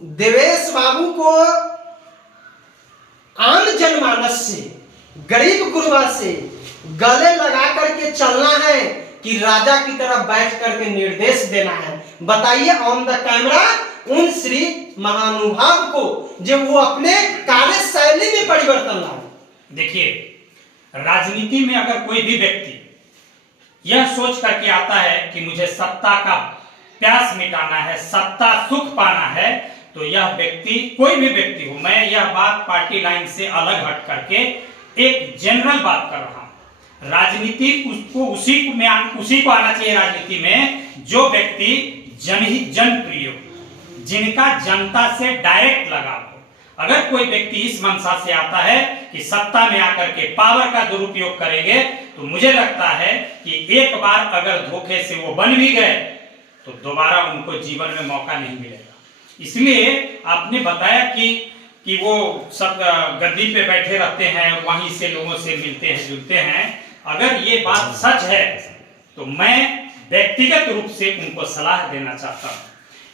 देवेश बाबू को आम जनमानस से, गरीब गुरबा से गले लगा करके चलना है कि राजा की तरह बैठ करके निर्देश देना है? बताइए ऑन द कैमरा उन श्री महानुभाव को जो वो अपने कार्य शैली में परिवर्तन लाए। देखिए, राजनीति में अगर कोई भी व्यक्ति यह सोच करके आता है कि मुझे सत्ता का प्यास मिटाना है, सत्ता सुख पाना है, तो यह व्यक्ति, कोई भी व्यक्ति हो, मैं यह बात पार्टी लाइन से अलग हट करके एक जनरल बात कर रहा हूं। राजनीति उसको उसी को आना चाहिए राजनीति में जो व्यक्ति जनप्रिय हो, जिनका जनता से डायरेक्ट लगाव हो। अगर कोई व्यक्ति इस मंशा से आता है कि सत्ता में आकर के पावर का दुरुपयोग करेंगे, तो मुझे लगता है कि एक बार अगर धोखे से वो बन भी गए तो दोबारा उनको जीवन में मौका नहीं मिलेगा। इसलिए आपने बताया कि वो सब गद्दी पे बैठे रहते हैं, वहीं से लोगों से मिलते हैं जुलते हैं। अगर ये बात सच है तो मैं व्यक्तिगत रूप से उनको सलाह देना चाहता हूँ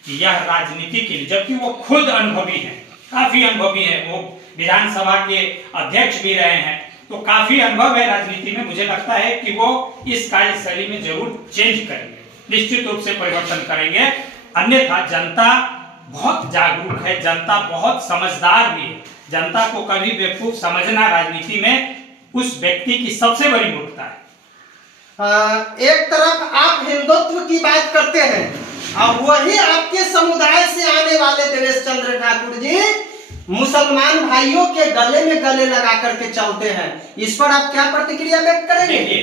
कि यह राजनीति के लिए, जबकि वो खुद अनुभवी हैं, काफी अनुभवी हैं, वो विधानसभा के अध्यक्ष भी रहे हैं, तो काफी अनुभव है राजनीति में। मुझे लगता है कि वो इस कार्यशैली में जरूर चेंज करेंगे, निश्चित रूप से परिवर्तन करेंगे। अन्यथा जनता बहुत जागरूक है, जनता बहुत समझदार भी है। जनता को कभी बेवकूफ समझना राजनीति में उस व्यक्ति की सबसे बड़ी मूर्खता है। एक तरफ आप हिंदुत्व की बात करते हैं और वही आपके समुदाय से आने वाले देवेश चंद्र ठाकुर जी मुसलमान भाइयों के गले में गले लगा करके चलते हैं। इस पर आप क्या प्रतिक्रिया व्यक्त करेंगे?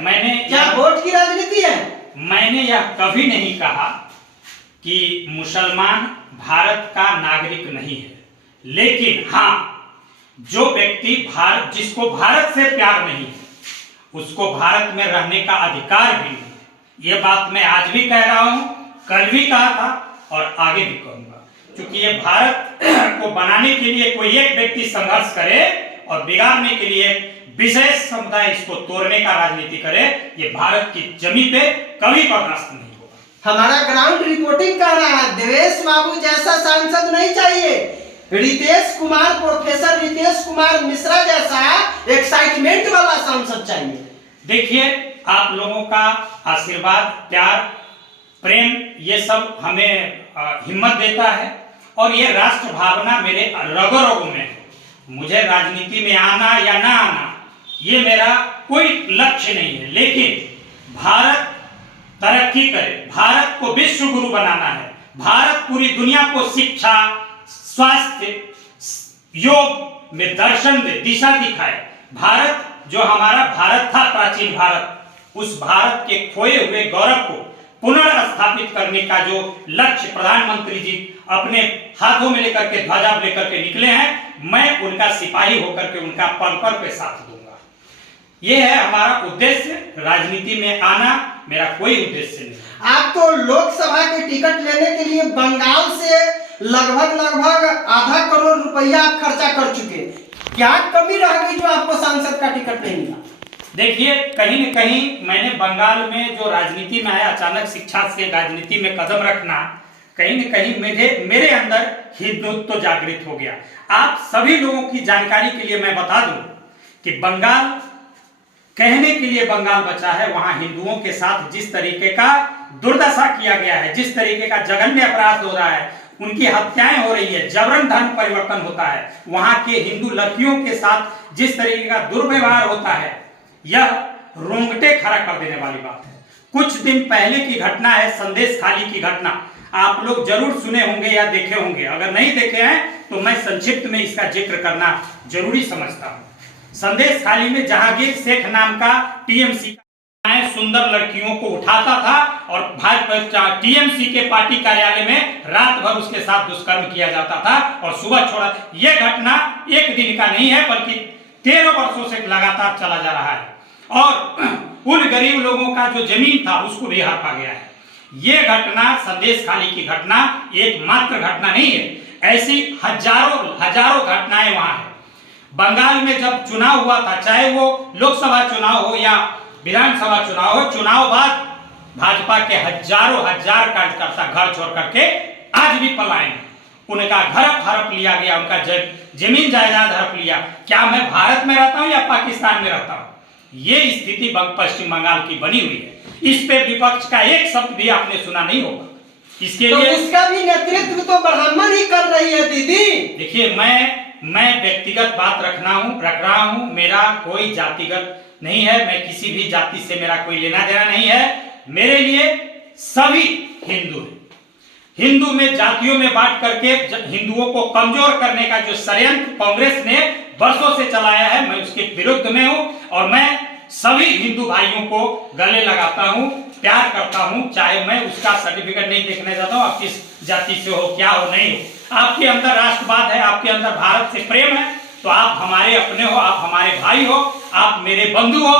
मैंने क्या वोट की राजनीति है? मैंने यह कभी नहीं कहा कि मुसलमान भारत का नागरिक नहीं है, लेकिन हाँ, जो व्यक्ति जिसको भारत से प्यार नहीं है, उसको भारत में रहने का अधिकार भी नहीं है। यह बात मैं आज भी कह रहा हूं, कल भी कहा था और आगे भी कहूंगा, क्योंकि ये भारत को बनाने के लिए कोई एक व्यक्ति संघर्ष करे और बिगाड़ने के लिए विशेष समुदाय इसको तोड़ने का राजनीति करे, ये भारत की जमीन पे कभी बर्दाश्त नहीं होगा। हमारा ग्राउंड रिपोर्टिंग कर रहा है, देवेश बाबू जैसा सांसद नहीं चाहिए, रितेश कुमार, प्रोफेसर रितेश कुमार मिश्रा जैसा एक्साइटमेंट वाला सांसद चाहिए। देखिए, आप लोगों का आशीर्वाद, प्यार, प्रेम, ये सब हमें हिम्मत देता है और ये राष्ट्र भावना मेरे रगों रगों में है। मुझे राजनीति में आना या ना आना ये मेरा कोई लक्ष्य नहीं है, लेकिन भारत तरक्की करे, भारत को विश्व गुरु बनाना है, भारत पूरी दुनिया को शिक्षा, स्वास्थ्य, योग में दर्शन दे, दिशा दिखाए। भारत जो हमारा भारत था, प्राचीन भारत, उस भारत के खोए हुए गौरव को पुनर्स्थापित करने का जो लक्ष्य प्रधानमंत्री जी अपने हाथों में लेकर के, ध्वजा लेकर के निकले हैं, मैं उनका सिपाही होकर के उनका पल पल पे साथ दूंगा। यह है हमारा उद्देश्य। राजनीति में आना मेरा कोई उद्देश्य नहीं। आप तो लोकसभा के टिकट लेने के लिए बंगाल से लगभग ₹1.5 करोड़ आप खर्चा कर चुके, क्या कमी रह गई जो आपको सांसद का टिकट नहीं मिला? देखिए, कहीं न कहीं मैंने बंगाल में जो राजनीति में आया, अचानक शिक्षा से राजनीति में कदम रखना, कहीं न कहीं मेरे अंदर हिंदुत्व जागृत हो गया। आप सभी लोगों की जानकारी के लिए मैं बता दूं कि बंगाल कहने के लिए बंगाल बचा है, वहां हिंदुओं के साथ जिस तरीके का दुर्दशा किया गया है, जिस तरीके का जघन्य अपराध हो रहा है, उनकी हत्याएं हो रही है, जबरन धर्म परिवर्तन होता है, वहां के हिंदू लड़कियों के साथ जिस तरीके का दुर्व्यवहार होता है, यह रोंगटे खड़ा कर देने वाली बात है। कुछ दिन पहले की घटना है, संदेश खाली की घटना, आप लोग जरूर सुने होंगे या देखे होंगे। अगर नहीं देखे हैं तो मैं संक्षिप्त में इसका जिक्र करना जरूरी समझता हूं। संदेश खाली में जहांगीर शेख नाम का टीएमसी सुंदर लड़कियों को उठाता था और भाजपा टीएमसी के पार्टी कार्यालय में रात भर उसके साथ दुष्कर्म किया जाता था और सुबह छोड़ा। यह घटना एक दिन का नहीं है, बल्कि 13 वर्षों से लगातार चला जा रहा है और उन गरीब लोगों का जो जमीन था उसको भी हड़पा गया है। यह घटना, संदेश खाली की घटना, एकमात्र घटना नहीं है, ऐसी हजारों घटनाएं वहां है। बंगाल में जब चुनाव हुआ था, चाहे वो लोकसभा चुनाव हो या विधानसभा चुनाव हो, चुनाव बाद भाजपा के हजार कार्यकर्ता घर छोड़ करके आज भी पलायन, उनका घर हड़प लिया गया, उनका जमीन जायदाद हड़प लिया। क्या मैं भारत में रहता हूं या पाकिस्तान में रहता हूं? ये स्थिति पश्चिम बंगाल की बनी हुई है। इस पे विपक्ष का एक शब्द भी आपने सुना नहीं होगा। इसके तो लिए उसका भी नेतृत्व तो ब्राह्मण ही कर रही है दीदी। देखिए, मैं व्यक्तिगत बात रख रहा हूं, मेरा कोई जातिगत नहीं है, मैं किसी भी जाति से मेरा कोई लेना देना नहीं है। मेरे लिए सभी हिंदू हैं। हिंदू में जातियों में बांट करके हिंदुओं को कमजोर करने का जो षड्यंत्र कांग्रेस ने वर्षों से चलाया है, मैं उसके विरुद्ध में हूं और मैं सभी हिंदू भाइयों को गले लगाता हूं, प्यार करता हूं, चाहे मैं उसका सर्टिफिकेट नहीं देखने जाता हूं, आप किस जाति से हो, क्या हो, नहीं हो। आपके अंदर राष्ट्रवाद है, आपके अंदर भारत से प्रेम है, तो आप हमारे अपने हो, आप हमारे भाई हो, आप मेरे बंधु हो,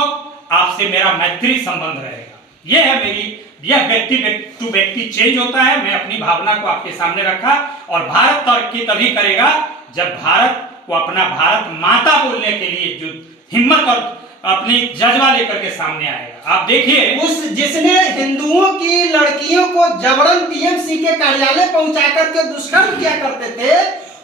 आपसे मेरा मैत्री संबंध रहेगा। यह है मेरी, यह व्यक्ति टू व्यक्ति चेंज होता है। मैं अपनी भावना को आपके सामने रखा और भारत तरक्की तभी करेगा जब भारत को अपना भारत माता बोलने के लिए जो हिम्मत और अपनी जज्बा लेकर के सामने आएगा। आप देखिए, उस जिसने हिंदुओं की लड़कियों को जबरन टीएमसी के कार्यालय पहुंचा करके दुष्कर्म किया करते थे,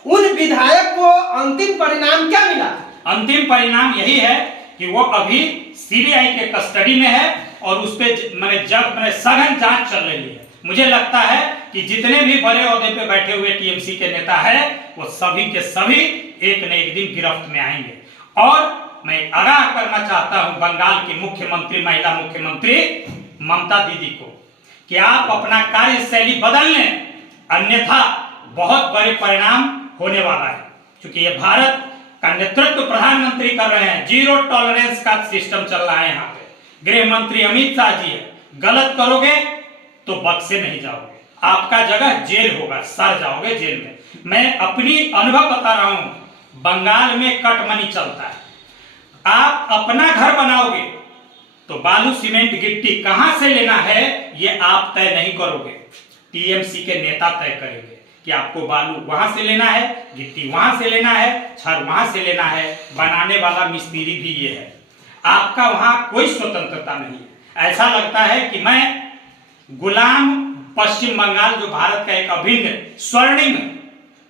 उन विधायक को अंतिम परिणाम क्या मिला? अंतिम परिणाम यही है कि वो अभी सीबीआई के कस्टडी में है और उस पे सघन जांच चल रही है। मुझे लगता है कि जितने भी बड़े ओहदे पे बैठे हुए टीएमसी के नेता हैं, वो सभी के सभी एक न एक दिन गिरफ्त में आएंगे। और मैं आगाह करना चाहता हूं बंगाल की मुख्यमंत्री, महिला मुख्यमंत्री ममता दीदी को कि आप अपना कार्यशैली बदल लें, अन्यथा बहुत बड़े परिणाम होने वाला है। क्योंकि ये भारत का नेतृत्व प्रधानमंत्री कर रहे हैं, जीरो टॉलरेंस का सिस्टम चल रहा है यहाँ पे। गृह मंत्री अमित शाह जी है, गलत करोगे तो बक्से नहीं जाओगे, आपका जगह जेल होगा, सड़ जाओगे जेल में। मैं अपनी अनुभव बता रहा हूं, बंगाल में कट मनी चलता है। आप अपना घर बनाओगे तो बालू सीमेंट गिट्टी कहां से लेना है ये आप तय नहीं करोगे, टीएमसी के नेता तय करेंगे कि आपको बालू वहां से लेना है, गिट्टी वहां से लेना है, छड़ वहां से लेना है, बनाने वाला मिस्त्री भी ये है। आपका वहां कोई स्वतंत्रता नहीं है। ऐसा लगता है कि मैं गुलाम पश्चिम बंगाल, जो भारत का एक अभिन्न स्वर्णिम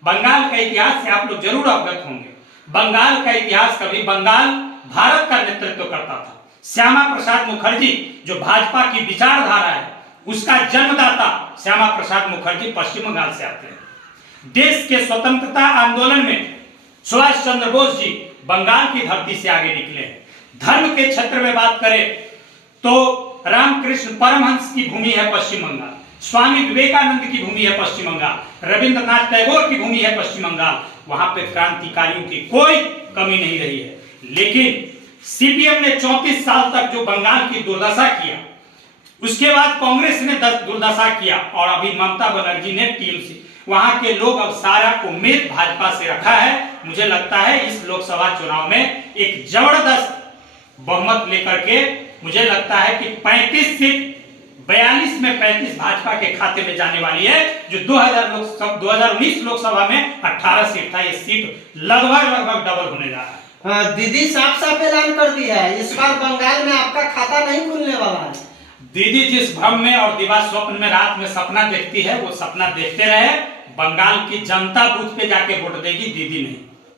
बंगाल का इतिहास से आप लोग जरूर अवगत होंगे। बंगाल का इतिहास, कभी बंगाल भारत का नेतृत्व करता था। श्यामा प्रसाद मुखर्जी जो भाजपा की विचारधारा है, उसका जन्मदाता श्यामा प्रसाद मुखर्जी पश्चिम बंगाल से आते हैं। देश के स्वतंत्रता आंदोलन में सुभाष चंद्र बोस जी बंगाल की धरती से आगे निकले हैं। धर्म के क्षेत्र में बात करें तो रामकृष्ण परमहंस की भूमि है पश्चिम बंगाल, स्वामी विवेकानंद की भूमि है पश्चिम बंगाल, रविंद्रनाथ टैगोर की भूमि है पश्चिम बंगाल। वहां पे क्रांतिकारियों की कोई कमी नहीं रही है। लेकिन सीपीएम ने 34 साल तक जो बंगाल की दुर्दशा किया, उसके बाद कांग्रेस ने दुर्दशा किया और अभी ममता बनर्जी ने टीएमसी, वहां के लोग अब सारा उम्मीद भाजपा से रखा है। मुझे लगता है इस लोकसभा चुनाव में एक जबरदस्त बहुमत लेकर के, मुझे लगता है कि 35 सीट 42 में 35 भाजपा के खाते में जाने वाली है। जो 2019 लोकसभा में 18 सीट था, ये सीट लगभग डबल होने जा रहा है। दीदी साफ साफ ऐलान कर दिया है, इस बार बंगाल में आपका खाता नहीं खुलने वाला है। दीदी जिस भ्रम में और दिवा स्वप्न में रात में सपना देखती है, वो सपना देखते रहे। बंगाल की जनता बूथ पे जाके वोट देगी, दीदी नहीं।